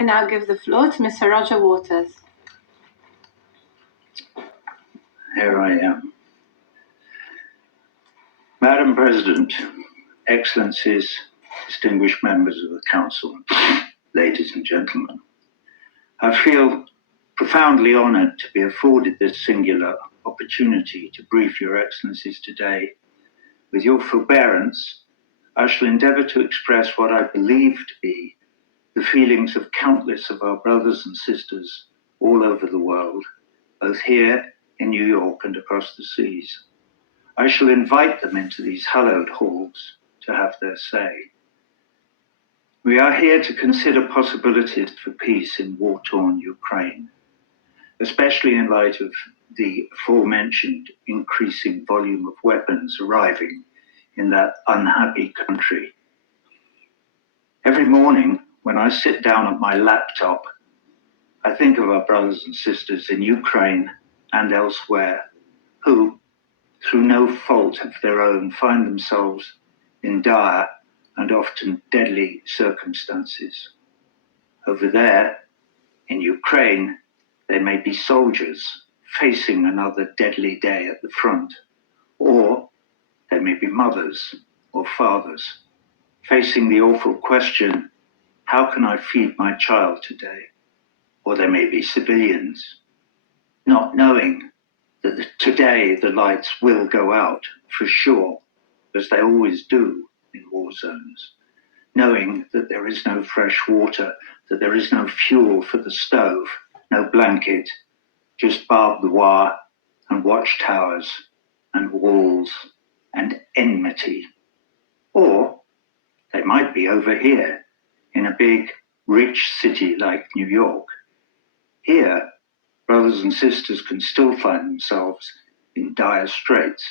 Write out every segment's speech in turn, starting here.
I now give the floor to Mr. Rodger Waters. Here I am. Madam President, Excellencies, distinguished members of the Council, ladies and gentlemen, I feel profoundly honoured to be afforded this singular opportunity to brief Your Excellencies today. With your forbearance, I shall endeavour to express what I believe to be the feelings of countless of our brothers and sisters all over the world, both here in New York and across the seas. I shall invite them into these hallowed halls to have their say. We are here to consider possibilities for peace in war-torn Ukraine, especially in light of the aforementioned increasing volume of weapons arriving in that unhappy country. Every morning, when I sit down at my laptop, I think of our brothers and sisters in Ukraine and elsewhere who, through no fault of their own, find themselves in dire and often deadly circumstances. Over there, in Ukraine, they may be soldiers facing another deadly day at the front, or they may be mothers or fathers facing the awful question, how can I feed my child today? Or they may be civilians, not knowing that today the lights will go out for sure, as they always do in war zones, knowing that there is no fresh water, that there is no fuel for the stove, no blanket, just barbed wire and watchtowers and walls and enmity. Or they might be over here in a big, rich city like New York. Here, brothers and sisters can still find themselves in dire straits.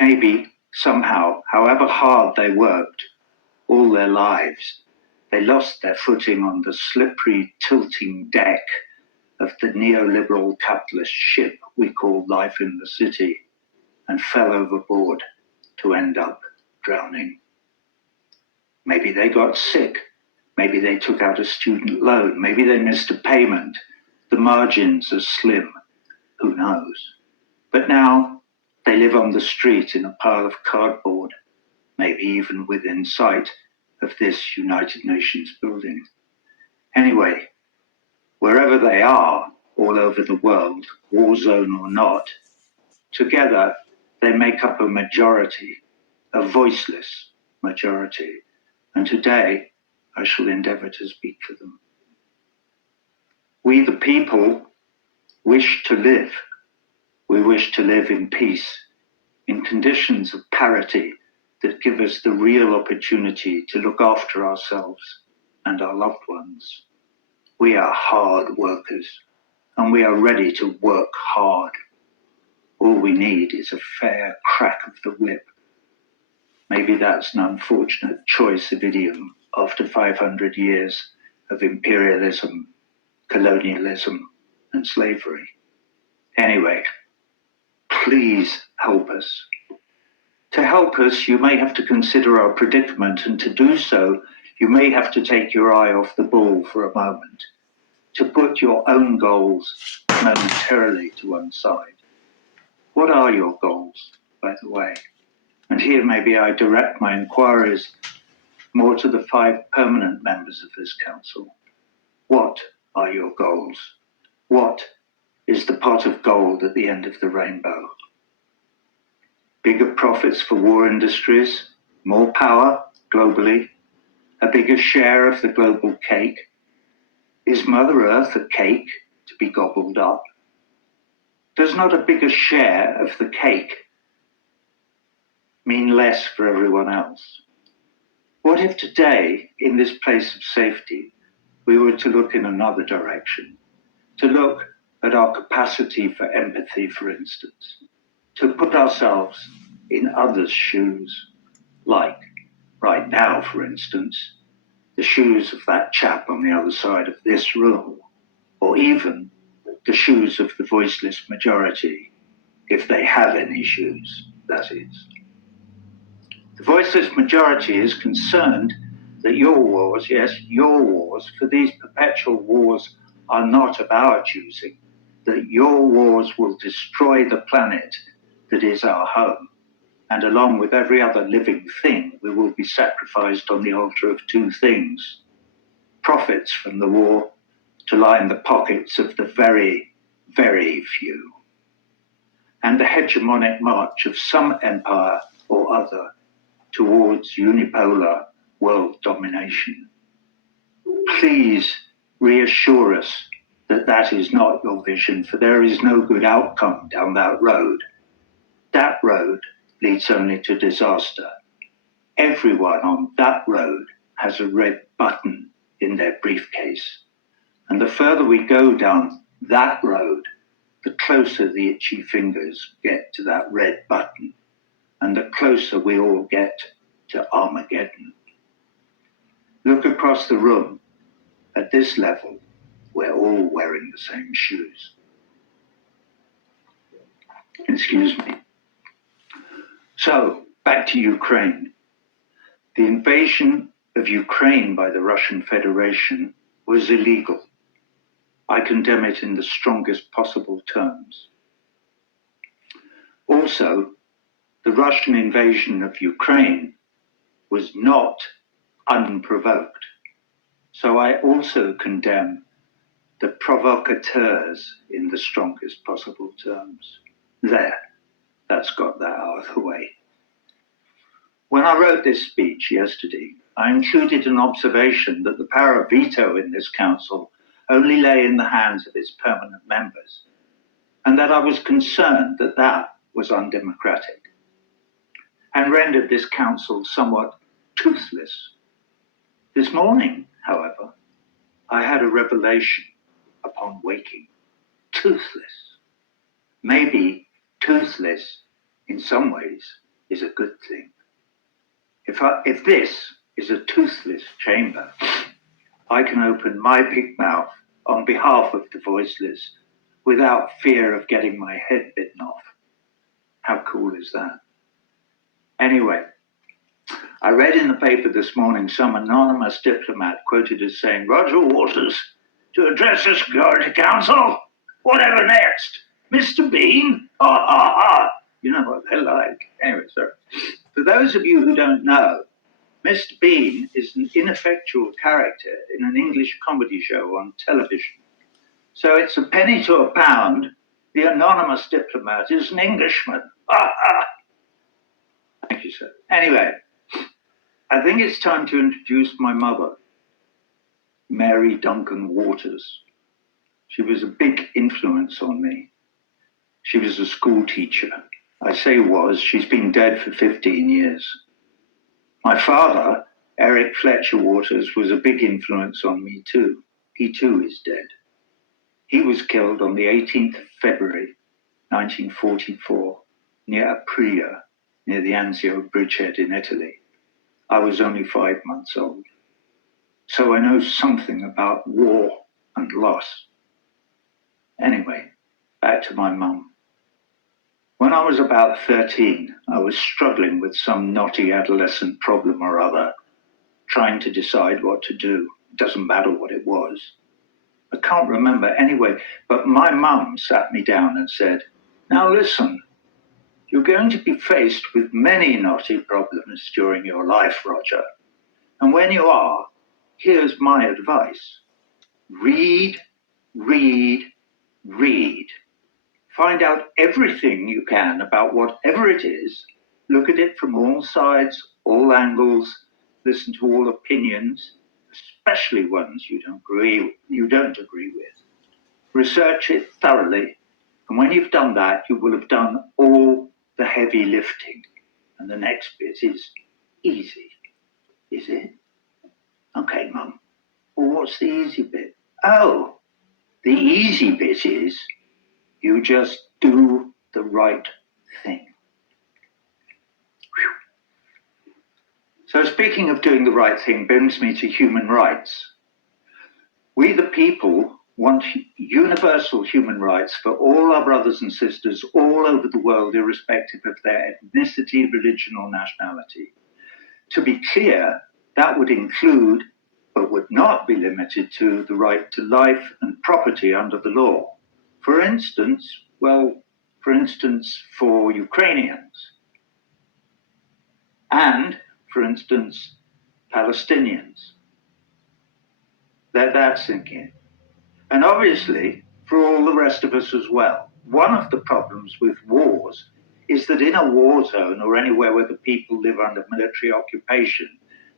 Maybe, somehow, however hard they worked all their lives, they lost their footing on the slippery, tilting deck of the neoliberal capitalist ship we call life in the city and fell overboard to end up drowning. Maybe they got sick. Maybe they took out a student loan. Maybe they missed a payment. The margins are slim. Who knows? But now they live on the street in a pile of cardboard, maybe even within sight of this United Nations building. Anyway, wherever they are, all over the world, war zone or not, together they make up a majority, a voiceless majority. And today, I shall endeavour to speak for them. We, the people, wish to live. We wish to live in peace, in conditions of parity that give us the real opportunity to look after ourselves and our loved ones. We are hard workers, and we are ready to work hard. All we need is a fair crack of the whip. Maybe that's an unfortunate choice of idiom after 500 years of imperialism, colonialism, and slavery. Anyway, please help us. To help us, you may have to consider our predicament, and to do so, you may have to take your eye off the ball for a moment, to put your own goals momentarily to one side. What are your goals, by the way? And here maybe I direct my inquiries more to the 5 permanent members of this council. What are your goals? What is the pot of gold at the end of the rainbow? Bigger profits for war industries, more power globally, a bigger share of the global cake? Is Mother Earth a cake to be gobbled up? Does not a bigger share of the cake mean less for everyone else? What if today, in this place of safety, we were to look in another direction, to look at our capacity for empathy, for instance, to put ourselves in others' shoes, like right now, for instance, the shoes of that chap on the other side of this room, or even the shoes of the voiceless majority, if they have any shoes, that is. The voiceless majority is concerned that your wars, yes, your wars, for these perpetual wars are not of our choosing, that your wars will destroy the planet that is our home. And along with every other living thing, we will be sacrificed on the altar of two things: profits from the war to line the pockets of the very, very few, and the hegemonic march of some empire or other towards unipolar world domination. Please reassure us that that is not your vision, for there is no good outcome down that road. That road leads only to disaster. Everyone on that road has a red button in their briefcase. And the further we go down that road, the closer the itchy fingers get to that red button, and the closer we all get to Armageddon. Look across the room. At this level, we're all wearing the same shoes. Excuse me. So, back to Ukraine. The invasion of Ukraine by the Russian Federation was illegal. I condemn it in the strongest possible terms. Also, the Russian invasion of Ukraine was not unprovoked. So I also condemn the provocateurs in the strongest possible terms. There, that's got that out of the way. When I wrote this speech yesterday, I included an observation that the power of veto in this council only lay in the hands of its permanent members, and that I was concerned that that was undemocratic and rendered this council somewhat toothless. This morning, however, I had a revelation upon waking. Toothless. Maybe toothless in some ways is a good thing. If this is a toothless chamber, I can open my big mouth on behalf of the voiceless without fear of getting my head bitten off. How cool is that? Anyway, I read in the paper this morning some anonymous diplomat quoted as saying, "Rodger Waters to address the Security Council. Whatever next? Mr. Bean? Ha ha ha." You know what they're like. Anyway, sorry. For those of you who don't know, Mr. Bean is an ineffectual character in an English comedy show on television. So it's a penny to a pound. The anonymous diplomat is an Englishman. Ha ha. Thank you, sir. Anyway, I think it's time to introduce my mother, Mary Duncan Waters. She was a big influence on me. She was a school teacher. I say was, she's been dead for 15 years. My father, Eric Fletcher Waters, was a big influence on me too. He too is dead. He was killed on the 18th of February, 1944, near Aprilia, near the Anzio bridgehead in Italy. I was only 5 months old. So I know something about war and loss. Anyway, back to my mum. When I was about 13, I was struggling with some knotty adolescent problem or other, trying to decide what to do. It doesn't matter what it was. I can't remember anyway, but my mum sat me down and said, "Now listen, you're going to be faced with many knotty problems during your life, Rodger. And when you are, here's my advice. Read, read, read. Find out everything you can about whatever it is. Look at it from all sides, all angles. Listen to all opinions, especially ones you don't agree with. Research it thoroughly. And when you've done that, you will have done all the heavy lifting. And the next bit is easy. Is it? Okay, Mum. Well, what's the easy bit? Oh, the easy bit is you just do the right thing." Whew. So speaking of doing the right thing brings me to human rights. We the people want universal human rights for all our brothers and sisters all over the world, irrespective of their ethnicity, religion, or nationality. To be clear, That would include, but would not be limited to, the right to life and property under the law. For instance, for Ukrainians, and, for instance, Palestinians. Let that sink in. And obviously, for all the rest of us as well. One of the problems with wars is that in a war zone or anywhere where the people live under military occupation,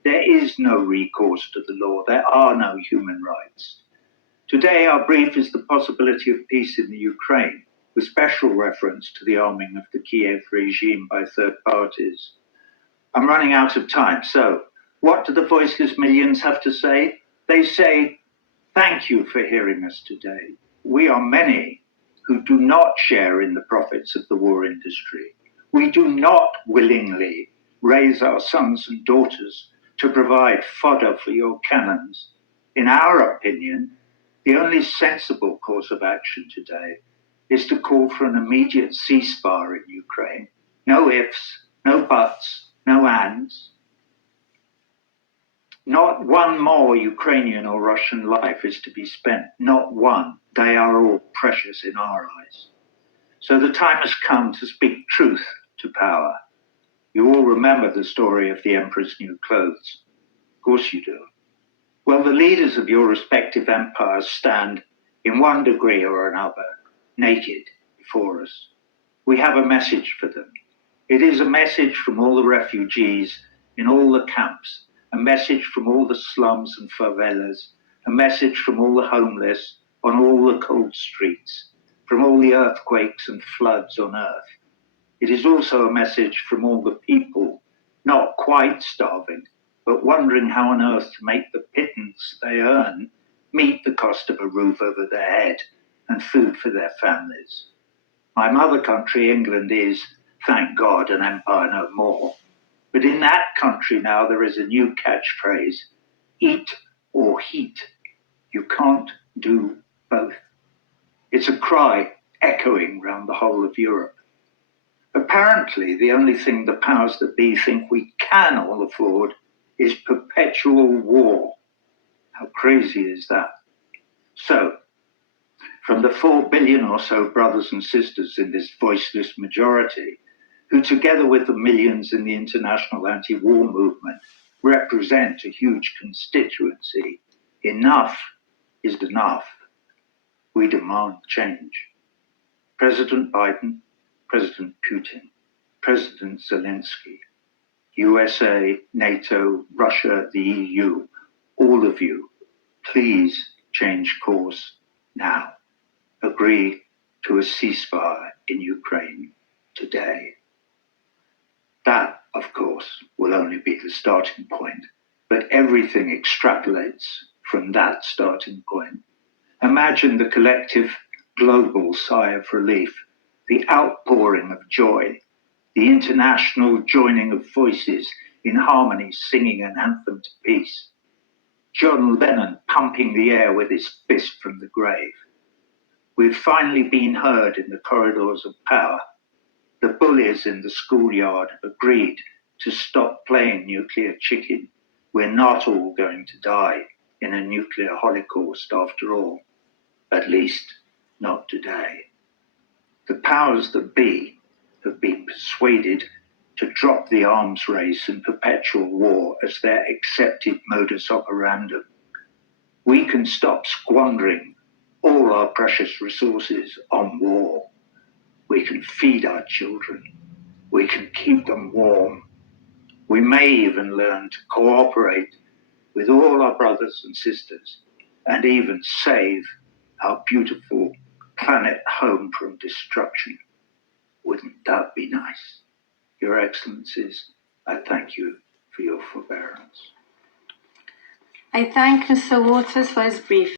there is no recourse to the law. There are no human rights. Today, our brief is the possibility of peace in the Ukraine, with special reference to the arming of the Kiev regime by third parties. I'm running out of time, so what do the voiceless millions have to say? They say, thank you for hearing us today. We are many who do not share in the profits of the war industry. We do not willingly raise our sons and daughters to provide fodder for your cannons. In our opinion, the only sensible course of action today is to call for an immediate ceasefire in Ukraine. No ifs, no buts, no ands. Not one more Ukrainian or Russian life is to be spent, not one. They are all precious in our eyes. So the time has come to speak truth to power. You all remember the story of the Emperor's new clothes. Of course you do. Well, the leaders of your respective empires stand, in one degree or another, naked before us. We have a message for them. It is a message from all the refugees in all the camps, a message from all the slums and favelas, a message from all the homeless on all the cold streets, from all the earthquakes and floods on earth. It is also a message from all the people, not quite starving, but wondering how on earth to make the pittance they earn meet the cost of a roof over their head and food for their families. My mother country, England, is, thank God, an empire no more. But in that country now there is a new catchphrase, eat or heat. You can't do both. It's a cry echoing round the whole of Europe. Apparently, the only thing the powers that be think we can all afford is perpetual war. How crazy is that? So, from the 4 billion or so brothers and sisters in this voiceless majority, who together with the millions in the international anti-war movement represent a huge constituency, enough is enough. We demand change. President Biden, President Putin, President Zelensky, USA, NATO, Russia, the EU, all of you, please change course now. Agree to a ceasefire in Ukraine today. That, of course, will only be the starting point, but everything extrapolates from that starting point. Imagine the collective global sigh of relief, the outpouring of joy, the international joining of voices in harmony singing an anthem to peace. John Lennon pumping the air with his fist from the grave. We've finally been heard in the corridors of power. The bullies in the schoolyard have agreed to stop playing nuclear chicken. We're not all going to die in a nuclear holocaust after all. At least, not today. The powers that be have been persuaded to drop the arms race and perpetual war as their accepted modus operandum. We can stop squandering all our precious resources on war. We can feed our children. We can keep them warm. We may even learn to cooperate with all our brothers and sisters and even save our beautiful planet home from destruction. Wouldn't that be nice? Your Excellencies, I thank you for your forbearance. I thank Mr. Waters for his brief.